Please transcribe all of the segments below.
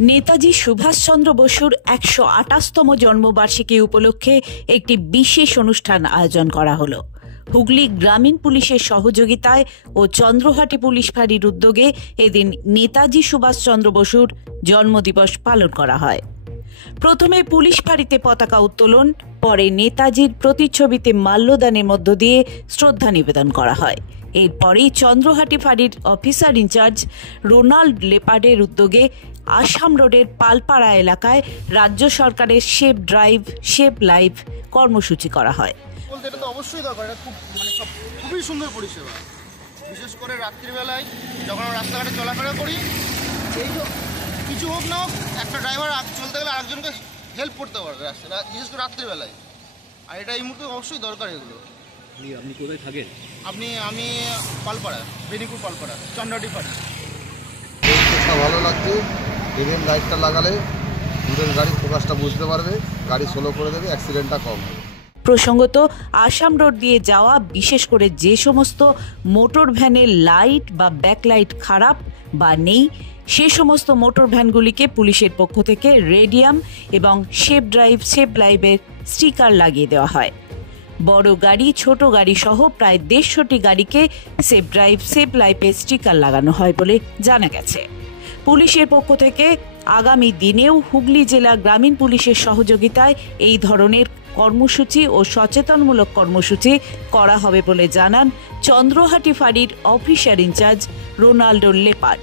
নেতাজি সুভাষচন্দ্র বসুর ১২৮তম জন্মবার্ষিকী উপলক্ষে একটি বিশেষ অনুষ্ঠান আয়োজন করা হলো। হুগলি গ্রামীণ পুলিশের সহযোগিতায় ও চন্দ্রহাটি পুলিশ ফাঁড়ির উদ্যোগে এদিন নেতাজি সুভাষচন্দ্র বসুর জন্মদিবস পালন করা হয়। প্রথমে পুলিশ ফাঁড়িতে পতাকা উত্তোলন, পরে নেতাজির প্রতিচ্ছবিতে মাল্যদানের মধ্য দিয়ে শ্রদ্ধা নিবেদন করা হয়। এরপরেই চন্দ্রহাটি ফাঁড়ির অফিসার ইনচার্জ রোনাল্ড লেপার্ডের উদ্যোগে আসাম রোডের পালপাড়া এলাকায় রাজ্য সরকারের সেভ ড্রাইভ সেভ লাইভ কর্মসূচি করা হয়। এটা তো অবশ্যই দরকার, এটা খুবই সুন্দর পরিষেবা, বিশেষ করে রাত্রিবেলায় যখন রাস্তাঘাটে চলাফেরা করি, এই কিছু হোক না হোক একটা ড্রাইভার চলতে গেলে আরেকজনকে হেল্প করতে পারবে রাস্তা, বিশেষ করে রাত্রিবেলায়। আর এটা এই মুহূর্তে অবশ্যই দরকার এগুলো। আপনি কোথায় থাকেন? আমি পালপাড়া, বেনিপুর পালপাড়া, চন্দ্রহাটি ফাঁড়ি। ভালো লাগছে, ইভেন লাইটটা লাগালে দূরের গাড়ি ফোকাসটা বুঝতে পারবে, গাড়ি স্লো করে দেবে, অ্যাক্সিডেন্টটা কম হবে। প্রসঙ্গত, আসাম রোড দিয়ে যাওয়া বিশেষ করে যে সমস্ত মোটর ভ্যানের লাইট বা ব্যাকলাইট খারাপ বা নেই, সে সমস্ত মোটর ভ্যানগুলিকে পুলিশের পক্ষ থেকে রেডিয়াম এবং সেভ ড্রাইভ সেভ লাইভের স্টিকার লাগিয়ে দেওয়া হয়। বড় গাড়ি, ছোট গাড়ি সহ প্রায় 150টি গাড়িকে সেভ ড্রাইভ সেভ লাইভের স্টিকার লাগানো হয় বলে জানা গেছে। পুলিশের পক্ষ থেকে আগামী দিনেও হুগলি জেলা গ্রামীণ পুলিশের সহযোগিতায় এই ধরনের কর্মসূচি ও সচেতনমূলক কর্মসূচি করা হবে বলে জানান চন্দ্রহাটি ফাঁড়ির অফিসার ইনচার্জ রোনাল্ড লেপার্ড।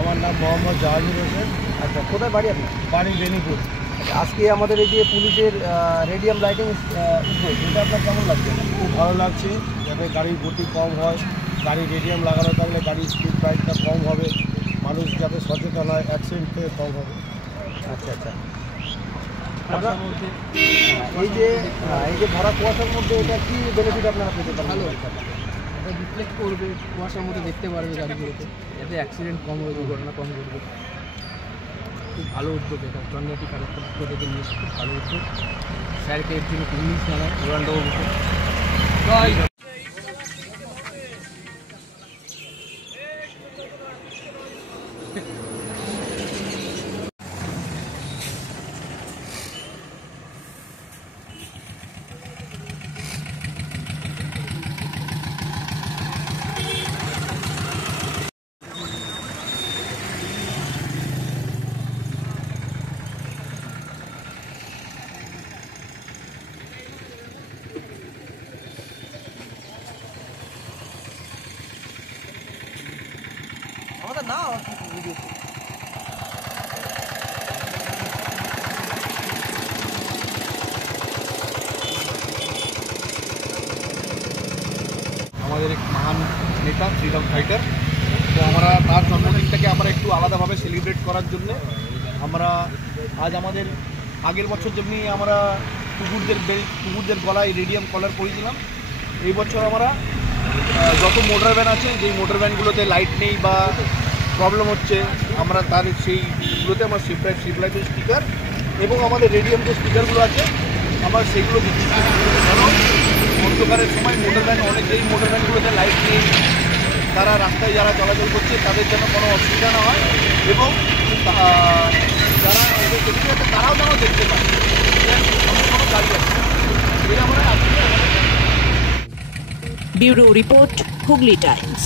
আমার নাম মোহাম্মদ জাহাঙ্গীর হোসেন। আচ্ছা, কোথায় বাড়ি আপনার? বাড়ি বেনিপুর। আজকে আমাদের এই যে পুলিশের রেডিয়াম লাইটিং এটা আপনার কেমন লাগছে? খুব ভালো লাগছে, যাতে গাড়ির গতি কম হয়, গাড়ি রেডিয়াম লাগানো থাকলে গাড়ির স্পিড বাইকটা কম হবে, মানুষ যাতে সচেতন হয়, অ্যাক্সিডেন্ট থেকে কম হবে। আচ্ছা আচ্ছা, এই যে ভরা কুয়াশার মধ্যে এটা কি বেনিফিট আপনারা পেতে পারেন? ভালো, এটা রিফ্লেক্ট করবে, কুয়াশার মধ্যে দেখতে পারবে গাড়িগুলোতে, যাতে অ্যাক্সিডেন্ট কম হবে, দুর্ঘটনা কম ঘটবে। খুব ভালো উদ্যোগ এটা, চন্দ্রহাটি ফাঁড়ির পক্ষ থেকে নিয়েছে, খুব ভালো উদ্যোগ। স্যারকে এর জন্য পুলিশ জানায়, রোনাল্ডবাবুকে জয়। আমাদের না ভিডিও আমাদের এক মহান নেতা, ফ্রিডম ফাইটার, তো আমরা তার জন্মদিনটাকে আমরা একটু আলাদাভাবে সেলিব্রেট করার জন্য আমরা আজ আমাদের আগের বছর যেমনি আমরা কুকুরদের গলায় রেডিয়াম কলার পরিয়েছিলাম, এই বছর আমরা যত মোটর ভ্যান আছে, যেই মোটর ভ্যানগুলোতে লাইট নেই বা প্রবলেম হচ্ছে, আমরা তার সেইগুলোতে আমার সেভ লাইটের স্টিকার এবং আমাদের রেডিয়াম যে স্টিকারগুলো আছে আমরা সেইগুলো দিচ্ছি। কারণ অন্ধকারের সময় মোটর ভ্যান যেই মোটর ভ্যানগুলোতে লাইট নেই, তারা রাস্তায় যারা চলাচল করছে তাদের যেন কোনো অসুবিধা না হয় এবং যারা তারাও যেন দেখতে পায় কোনো গাড়ি আছে। এই আমরা ব্যুরো রিপোর্ট, হুগলি টাইমস।